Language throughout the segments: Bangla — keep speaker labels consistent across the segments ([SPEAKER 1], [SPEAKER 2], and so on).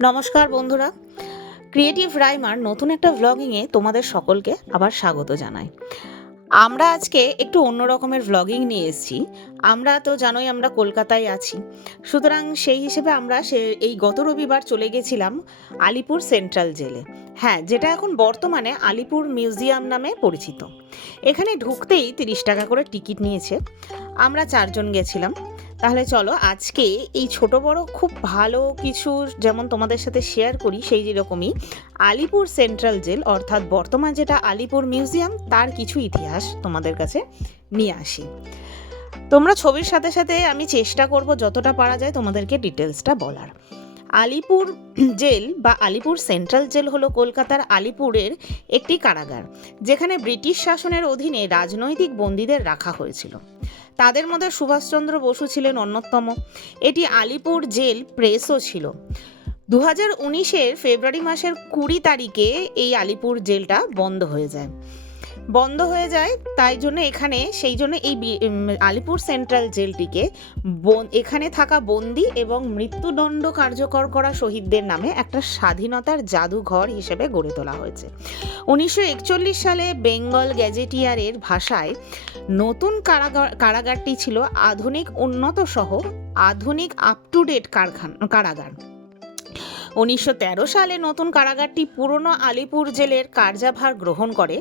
[SPEAKER 1] নমস্কার বন্ধুরা। ক্রিয়েটিভ রাইমার নতুন একটা ভ্লগিংয়ে তোমাদের সকলকে আবার স্বাগত জানাই। আমরা আজকে একটু অন্য রকমের ভ্লগিং নিয়ে এসেছি। আমরা তো জানোই আমরা কলকাতায় আছি। সুতরাং সেই হিসেবে আমরা সে এই গত রবিবার চলে গেছিলাম আলিপুর সেন্ট্রাল জেলে। হ্যাঁ যেটা এখন বর্তমানে আলিপুর মিউজিয়াম নামে পরিচিত। এখানে ঢুকতেই তিরিশ টাকা করে টিকিট নিয়েছে। আমরা চারজন গেছিলাম। তাহলে চলো, আজকে এই ছোট বড় খুব ভালো কিছু যেমন তোমাদের সাথে শেয়ার করি, সেই যেরকমই আলিপুর সেন্ট্রাল জেল অর্থাৎ বর্তমান যেটা আলিপুর মিউজিয়াম তার কিছু ইতিহাস তোমাদের কাছে নিয়ে আসি। তোমরা ছবির সাথে সাথে আমি চেষ্টা করব যতটা পারা যায় তোমাদেরকে ডিটেলসটা বলার। আলিপুর জেল বা আলিপুর সেন্ট্রাল জেল হলো কলকাতার আলিপুরের একটি কারাগার, যেখানে ব্রিটিশ শাসনের অধীনে রাজনৈতিক বন্দীদের রাখা হয়েছিল। তাদের মধ্যে সুভাষচন্দ্র বসু ছিলেন অন্যতম। এটি আলিপুর জেল প্রেসও ছিল। দু হাজার উনিশের ফেব্রুয়ারি মাসের কুড়ি তারিখে এই আলিপুর জেলটা বন্ধ হয়ে যায়। বন্ধ হয়ে যায়, তাই জন্য এখানে, সেই জন্য এই আলিপুর সেন্ট্রাল জেলটিকে এখানে থাকা বন্দি এবং মৃত্যুদণ্ড কার্যকর করা শহীদদের নামে একটা স্বাধীনতার জাদুঘর হিসেবে গড়ে তোলা হয়েছে। উনিশশো একচল্লিশ সালে বেঙ্গল গ্যাজেটিয়ারের ভাষায় নতুন কারাগার কারাগারটি ছিল আধুনিক উন্নত সহ আধুনিক আপ টু ডেট কারখানা কারাগার। উনিশশো তেরো সালে নতুন কারাগারটি পুরনো আলিপুর জেলের কার্যভার গ্রহণ করে,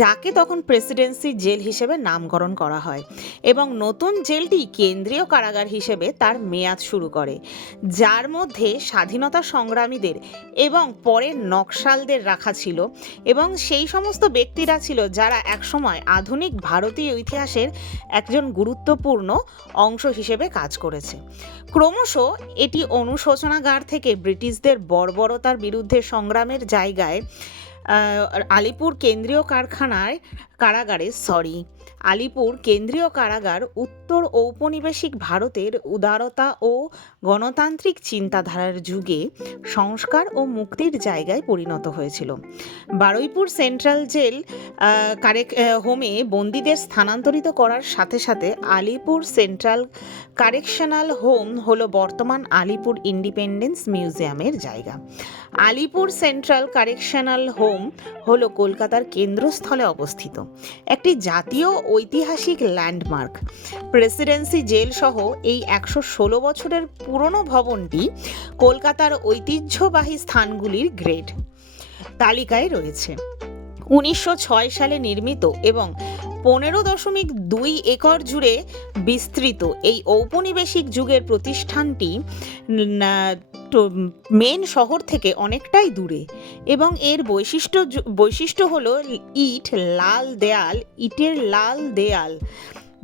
[SPEAKER 1] যাকে তখন প্রেসিডেন্সি জেল হিসেবে নামকরণ করা হয় এবং নতুন জেলটি কেন্দ্রীয় কারাগার হিসেবে তার মেয়াদ শুরু করে, যার মধ্যে স্বাধীনতা সংগ্রামীদের এবং পরে নকশালদের রাখা ছিল এবং সেই সমস্ত ব্যক্তিরা ছিল যারা একসময় আধুনিক ভারতীয় ইতিহাসের একজন গুরুত্বপূর্ণ অংশ হিসেবে কাজ করেছে। ক্রমশ এটি অনুশোচনাগার থেকে ব্রিটিশদের বর্বরতার বিরুদ্ধে সংগ্রামের জায়গায় আলিপুর কেন্দ্রীয় কারখানায় কারাগারে সরি আলিপুর কেন্দ্রীয় কারাগার, উত্তর ঔপনিবেশিক ভারতের উদারতা ও গণতান্ত্রিক চিন্তাধারার যুগে সংস্কার ও মুক্তির জায়গায় পরিণত হয়েছিল। বারুইপুর সেন্ট্রাল জেল কারেক হোমে বন্দীদের স্থানান্তরিত করার সাথে সাথে আলিপুর সেন্ট্রাল কারেকশনাল হোম হলো বর্তমান আলিপুর ইন্ডিপেন্ডেন্স মিউজিয়ামের জায়গা। আলিপুর সেন্ট্রাল কারেকশনাল হোম হলো কলকাতার কেন্দ্রস্থলে অবস্থিত। একটি জাতীয় ঐতিহাসিক ল্যান্ডমার্ক। প্রেসিডেন্সি জেল সহ এই একশো ষোলো বছরের পুরনো ভবনটি কলকাতার ঐতিহ্যবাহী স্থানগুলির গ্রেড। তালিকায় রয়েছে। উনিশশো ছয় সালে নির্মিত এবং পনেরো দশমিক দুই একর জুড়ে বিস্তৃত এই ঔপনিবেশিক যুগের প্রতিষ্ঠানটি মেন শহর থেকে অনেকটাই দূরে। এবং এর বৈশিষ্ট্য বৈশিষ্ট্য হলো ইট, লাল দেয়াল, ইটের লাল দেয়াল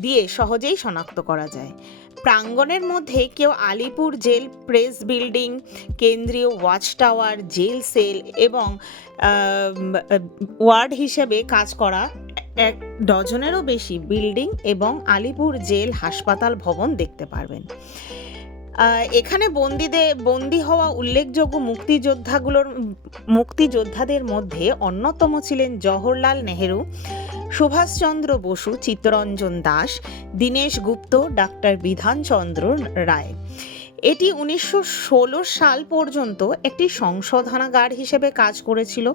[SPEAKER 1] দিয়ে সহজেই শনাক্ত করা যায়। প্রাঙ্গণের মধ্যে কেউ আলিপুর জেল, প্রেস বিল্ডিং, কেন্দ্রীয় ওয়াচ টাওয়ার জেল সেল এবং ওয়ার্ড হিসেবে কাজ করা এক ডজনেরও বেশি বিল্ডিং এবং আলিপুর জেল হাসপাতাল ভবন দেখতে পারবেন। এখানে বন্দিদের বন্দি হওয়া উল্লেখযোগ্য মুক্তিযোদ্ধাগুলোর, মুক্তিযোদ্ধাদের মধ্যে অন্যতম ছিলেন জওহরলাল নেহেরু, সুভাষচন্দ্র বসু, চিত্তরঞ্জন দাস, দীনেশ গুপ্ত, ডাক্তার বিধানচন্দ্র রায়। এটি উনিশশো ষোলো সাল পর্যন্ত একটি সংশোধনাগার হিসেবে কাজ করেছিল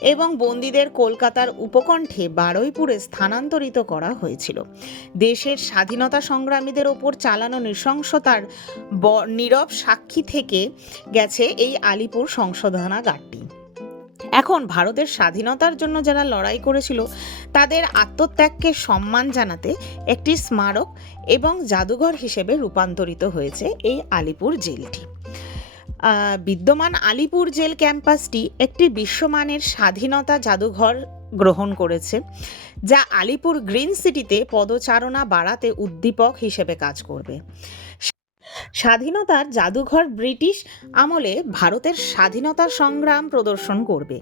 [SPEAKER 1] এবং বন্দীদের কলকাতার উপকণ্ঠে বারুইপুরে স্থানান্তরিত করা হয়েছিল। দেশের স্বাধীনতা সংগ্রামীদের ওপর চালানো নৃশংসতার নীরব সাক্ষী থেকে গেছে এই আলিপুর সংশোধনাগারটি। এখন ভারতের স্বাধীনতার জন্য যারা লড়াই করেছিল, তাদের আত্মত্যাগকে সম্মান জানাতে একটি স্মারক এবং জাদুঘর হিসেবে রূপান্তরিত হয়েছে এই আলিপুর জেলটি। বিদ্যমান আলিপুর জেল ক্যাম্পাসটি একটি বিশ্বমানের স্বাধীনতা জাদুঘর গ্রহণ করেছে, যা আলিপুর গ্রিন সিটিতে পদচারণা বাড়াতে উদ্দীপক হিসেবে কাজ করবে। স্বাধীনতার জাদুঘর ব্রিটিশ আমলে ভারতের স্বাধীনতা সংগ্রাম প্রদর্শন করবে।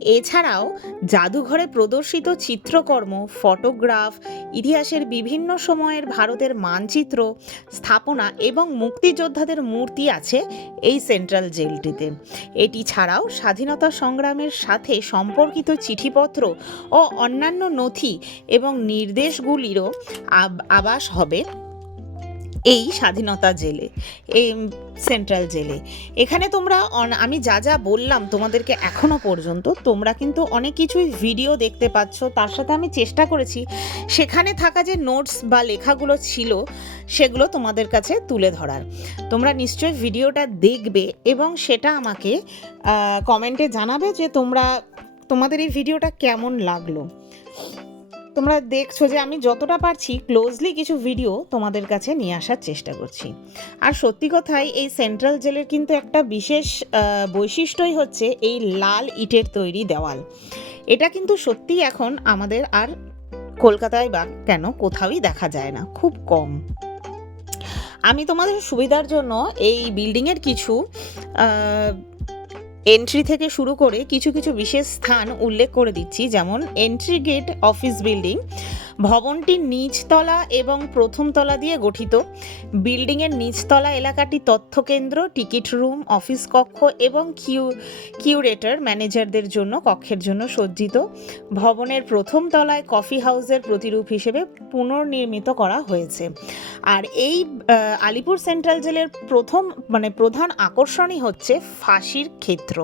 [SPEAKER 1] এছাড়াও জাদুঘরে প্রদর্শিত চিত্রকর্ম, ফটোগ্রাফ, ইতিহাসের বিভিন্ন সময়ের ভারতের মানচিত্র, স্থাপনা এবং মুক্তিযোদ্ধাদের মূর্তি আছে এই সেন্ট্রাল জেলটিতে। এটি ছাড়াও স্বাধীনতা সংগ্রামের সাথে সম্পর্কিত চিঠিপত্র ও অন্যান্য নথি এবং নির্দেশগুলিরও আব- আবাস হবে। এই স্বাধীনতা জেলে, এই সেন্ট্রাল জেলে। এখানে তোমরা আমি যা যা বললাম তোমাদেরকে এখনও পর্যন্ত, তোমরা কিন্তু অনেক কিছুই ভিডিও দেখতে পাচ্ছ। তার সাথে আমি চেষ্টা করেছি, সেখানে থাকা যে নোটস বা লেখাগুলো ছিল, সেগুলো তোমাদের কাছে তুলে ধরার। তোমরা নিশ্চয়ই ভিডিওটা দেখবে এবং সেটা আমাকে কমেন্টে জানাবে যে তোমরা, তোমাদের এই ভিডিওটা কেমন লাগল। তোমরা দেখছ যে আমি যতটা পারছি ক্লোজলি কিছু ভিডিও তোমাদের কাছে নিয়ে আসার চেষ্টা করছি। আর সত্যি কথাই এই সেন্ট্রাল জেলের কিন্তু একটা বিশেষ বৈশিষ্ট্যই হচ্ছে এই লাল ইটের তৈরি দেওয়াল। এটা কিন্তু সত্যিই এখন আমাদের আর কলকাতায় বা কেন কোথাওই দেখা যায় না, খুব কম। আমি তোমাদের সুবিধার জন্য এই বিল্ডিংয়ের কিছু এন্ট্রি থেকে শুরু করে কিছু কিছু বিশেষ স্থান উল্লেখ করে দিচ্ছি, যেমন এন্ট্রি গেট অফিস বিল্ডিং ভবনটি নিচতলা এবং প্রথম তলা দিয়ে গঠিত। বিল্ডিংয়ের নিচতলা এলাকাটি তথ্যকেন্দ্র, টিকিট রুম, অফিস কক্ষ এবং কিউ, কিউরেটর ম্যানেজারদের জন্য কক্ষের জন্য সজ্জিত। ভবনের প্রথম তলায় কফি হাউসের প্রতিরূপ হিসেবে পুনর্নির্মিত করা হয়েছে। আর এই আলিপুর সেন্ট্রাল জেলের প্রথম মানে প্রধান আকর্ষণই হচ্ছে ফাঁসির ক্ষেত্র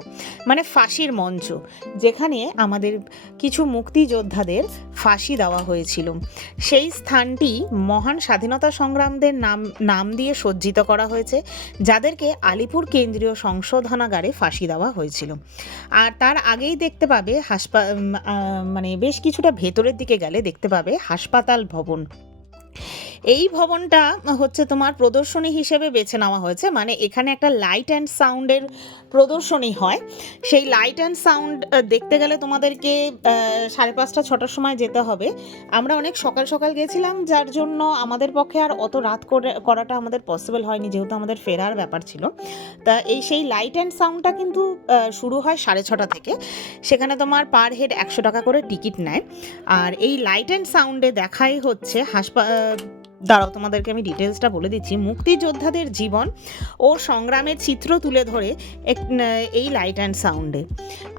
[SPEAKER 1] মানে ফাঁসির মঞ্চ, যেখানে আমাদের কিছু মুক্তিযোদ্ধাদের ফাঁসি দেওয়া হয়েছিল। সেই স্থানটি মহান স্বাধীনতা সংগ্রামদের নাম নাম দিয়ে সজ্জিত করা হয়েছে, যাদেরকে আলিপুর কেন্দ্রীয় সংশোধনাগারে ফাঁসি দেওয়া হয়েছিল। আর তার আগেই দেখতে পাবে হাসপা মানে বেশ কিছুটা ভেতরের দিকে গেলে দেখতে পাবে হাসপাতাল ভবন। এই ভবনটা হচ্ছে তোমার প্রদর্শনী হিসেবে বেছে নেওয়া হয়েছে। মানে এখানে একটা লাইট অ্যান্ড সাউন্ডের প্রদর্শনী হয়। সেই লাইট অ্যান্ড সাউন্ড দেখতে গেলে তোমাদেরকে সাড়ে পাঁচটা, ছটার সময় যেতে হবে। আমরা অনেক সকাল সকাল গেছিলাম, যার জন্য আমাদের পক্ষে আর অত রাত করে, করাটা আমাদের পসিবল হয়নি, যেহেতু আমাদের ফেরার ব্যাপার ছিল। তা এই সেই লাইট অ্যান্ড সাউন্ডটা কিন্তু শুরু হয় সাড়ে ছটা থেকে। সেখানে তোমার পার হেড একশো টাকা করে টিকিট নেয়। আর এই লাইট অ্যান্ড সাউন্ডে দেখাই হচ্ছে হাসপা দাঁড়াও, তোমাদেরকে আমি ডিটেলসটা বলে দিচ্ছি। মুক্তিযোদ্ধাদের জীবন ও সংগ্রামের চিত্র তুলে ধরে এই লাইট অ্যান্ড সাউন্ডে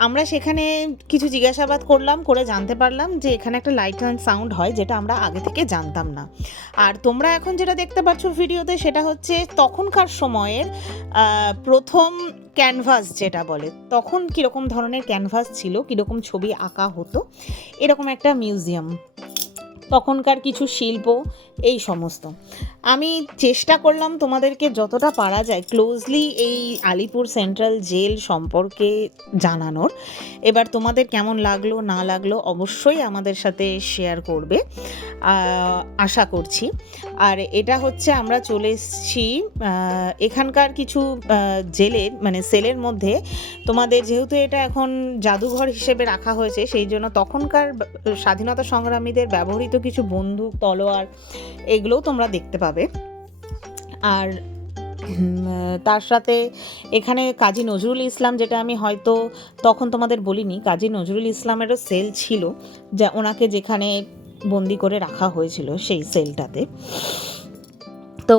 [SPEAKER 1] আমরা সেখানে কিছু জিজ্ঞাসাবাদ করলাম, করে জানতে পারলাম যে এখানে একটা লাইট অ্যান্ড সাউন্ড হয় যেটা আমরা আগে থেকে জানতাম না। আর তোমরা এখন যেটা দেখতে পাচ্ছ ভিডিওতে সেটা হচ্ছে তখনকার সময়ের প্রথম ক্যানভাস যেটা বলে। তখন কীরকম ধরনের ক্যানভাস ছিল, কীরকম ছবি আঁকা হতো, এরকম একটা মিউজিয়াম তখনকার কিছু শিল্প এই সমস্ত। আমি চেষ্টা করলাম তোমাদেরকে যতটা পারা যায় ক্লোজলি এই আলিপুর সেন্ট্রাল জেল সম্পর্কে জানানোর। এবার তোমাদের কেমন লাগল, না লাগল অবশ্যই আমাদের সাথে শেয়ার করবে আশা করছি। আর এটা হচ্ছে আমরা চলে এসেছি এখানকার কিছু জেলের মানে সেলের মধ্যে। তোমাদের যেহেতু এটা এখন জাদুঘর হিসেবে রাখা হয়েছে, সেই জন্য তখনকার স্বাধীনতা সংগ্রামীদের ব্যবহৃত কিছু বন্দুক, তলোয়ার, এগুলোও তোমরা দেখতে পাবে। আর তার সাথে এখানে কাজী নজরুল ইসলাম, যেটা আমি হয়তো তখন তোমাদের বলিনি, কাজী নজরুল ইসলামেরও সেল ছিল, যা ওনাকে যেখানে বন্দি করে রাখা হয়েছিল সেই সেলটাতে। তো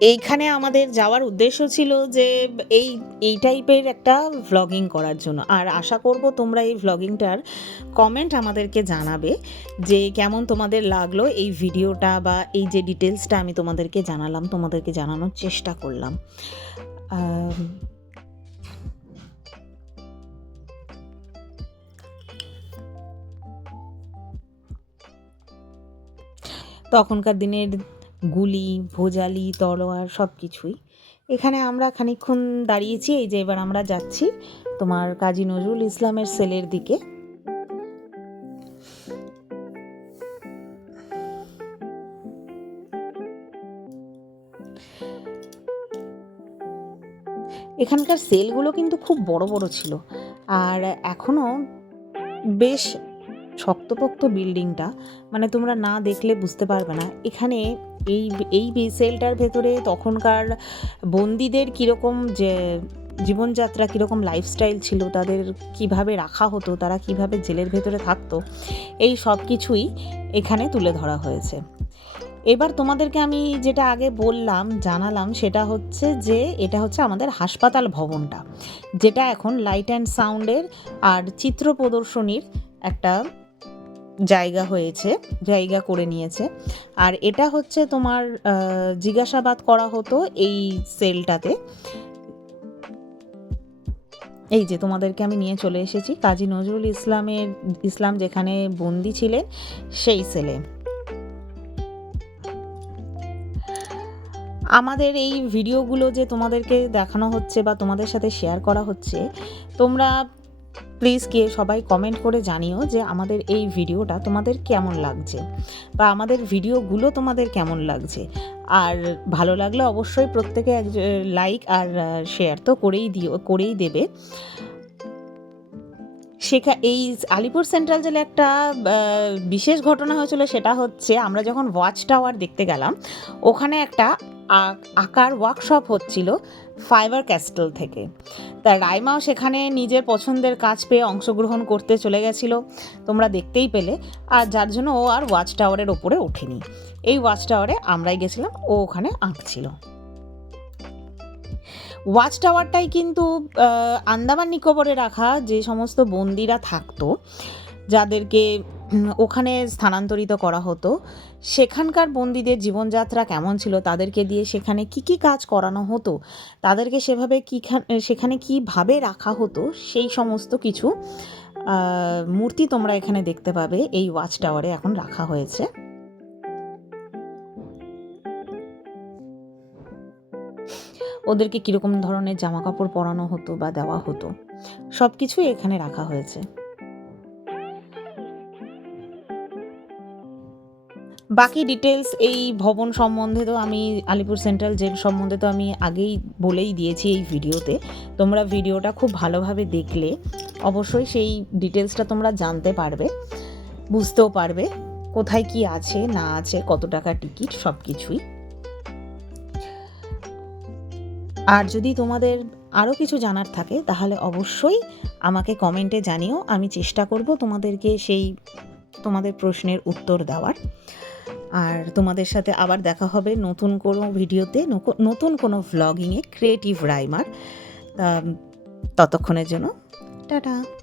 [SPEAKER 1] এইখানে আমাদের যাওয়ার উদ্দেশ্য ছিল যে এই এই টাইপের একটা ভ্লগিং করার জন্য। আর আশা করব তোমরা এই ভ্লগিংটার কমেন্ট আমাদেরকে জানাবে যে কেমন তোমাদের লাগল এই ভিডিওটা বা এই যে ডিটেলসটা আমি তোমাদেরকে জানালাম, তোমাদেরকে জানানোর চেষ্টা করলাম। তখনকার দিনের গুলি, ভোজালি তলোয়ার সব কিছুই। এখানে আমরা খানিকক্ষণ দাঁড়িয়েছি, এই যে এবার আমরা যাচ্ছি তোমার কাজী নজরুল ইসলামের সেলের দিকে। এখানকার সেলগুলো কিন্তু খুব বড় বড় ছিল, আর এখনও বেশ শক্তপোক্ত বিল্ডিংটা মানে তোমরা না দেখলে বুঝতে পারবে না। এখানে এই এই সেলটার ভেতরে তখনকার বন্দিদের কীরকম যে জীবনযাত্রা, কীরকম লাইফস্টাইল ছিল, তাদের কীভাবে রাখা হতো, তারা কীভাবে জেলের ভেতরে থাকতো, এই সব কিছুই এখানে তুলে ধরা হয়েছে। এবার তোমাদেরকে আমি যেটা আগে বললাম, জানালাম, সেটা হচ্ছে যে এটা হচ্ছে আমাদের হাসপাতাল ভবনটা, যেটা এখন লাইট অ্যান্ড সাউন্ডের আর চিত্র প্রদর্শনীর একটা জায়গা হয়েছে, জায়গা করে নিয়েছে। আর এটা হচ্ছে তোমার জিজ্ঞাসাবাদ করা হতো এই সেলটাতে। এই যে তোমাদেরকে আমি নিয়ে চলে এসেছি, কাজী নজরুল ইসলামের, ইসলাম যেখানে বন্দি ছিলেন, সেই সেলে। আমাদের এই ভিডিওগুলো যে তোমাদেরকে দেখানো হচ্ছে বা তোমাদের সাথে শেয়ার করা হচ্ছে, তোমরা প্লিজ কে সবাই কমেন্ট করে জানিও যে আমাদের এই ভিডিওটা তোমাদের কেমন লাগছে বা আমাদের ভিডিওগুলো তোমাদের কেমন লাগছে। আর ভালো লাগলে অবশ্যই প্রত্যেকে এক লাইক আর শেয়ার তো করেই দিও, করেই দেবে। শেখা, এই আলিপুর সেন্ট্রাল জেলে একটা বিশেষ ঘটনা হয়েছিল, সেটা হচ্ছে আমরা যখন ওয়াচ টাওয়ার দেখতে গেলাম, ওখানে একটা আঁকার ওয়ার্কশপ হচ্ছিল। ফাইবার ক্যাস্টেল থেকে। তা রাইমাও সেখানে নিজের পছন্দের কাজ পেয়ে অংশগ্রহণ করতে চলে গেছিল, তোমরা দেখতেই পেলে। আর যার জন্য ও আর ওয়াচ টাওয়ারের ওপরে ওঠেনি। এই ওয়াচ টাওয়ারে আমরাই গেছিলাম, ও ওখানে আঁকছিল। ওয়াচ টাওয়ারটাই কিন্তু আন্দামান নিকোবরে রাখা যে সমস্ত বন্দিরা থাকতো, যাদেরকে ওখানে স্থানান্তরিত করা হতো। সেখানকার বন্দিদের জীবনযাত্রা কেমন ছিল? তাদেরকে দিয়ে সেখানে কি কি কাজ করানো হতো? তাদেরকে সেভাবে কি সেখানে কীভাবে রাখা হতো? সেই সমস্ত কিছু মূর্তি তোমরা এখানে দেখতে পাবে। এই ওয়াচ টাওয়ারে এখন রাখা হয়েছে। ওদেরকে কীরকম ধরনের জামা কাপড় পরানো হতো বা দেওয়া হতো? সব কিছুই এখানে রাখা হয়েছে। বাকি ডিটেলস এই ভবন সম্বন্ধে তো আমি আলিপুর সেন্ট্রাল জেল সম্বন্ধে তো আমি আগেই বলেই দিয়েছি এই ভিডিওতে। তোমরা ভিডিওটা খুব ভালোভাবে দেখলে, অবশ্যই সেই ডিটেলসটা তোমরা জানতে পারবে, বুঝতেও পারবে কোথায় কি আছে, না আছে, কত টাকা টিকিট সব কিছুই আর যদি তোমাদের আরও কিছু জানার থাকে, তাহলে অবশ্যই আমাকে কমেন্টে জানিও, আমি চেষ্টা করব তোমাদেরকে সেই, তোমাদের প্রশ্নের উত্তর দেওয়ার। আর তোমাদের সাথে আবার দেখা হবে নতুন কোনো ভিডিওতে নতুন কোনো ভ্লগিংয়ে ক্রিয়েটিভ রাইমার ততক্ষণের জন্য, টাটা।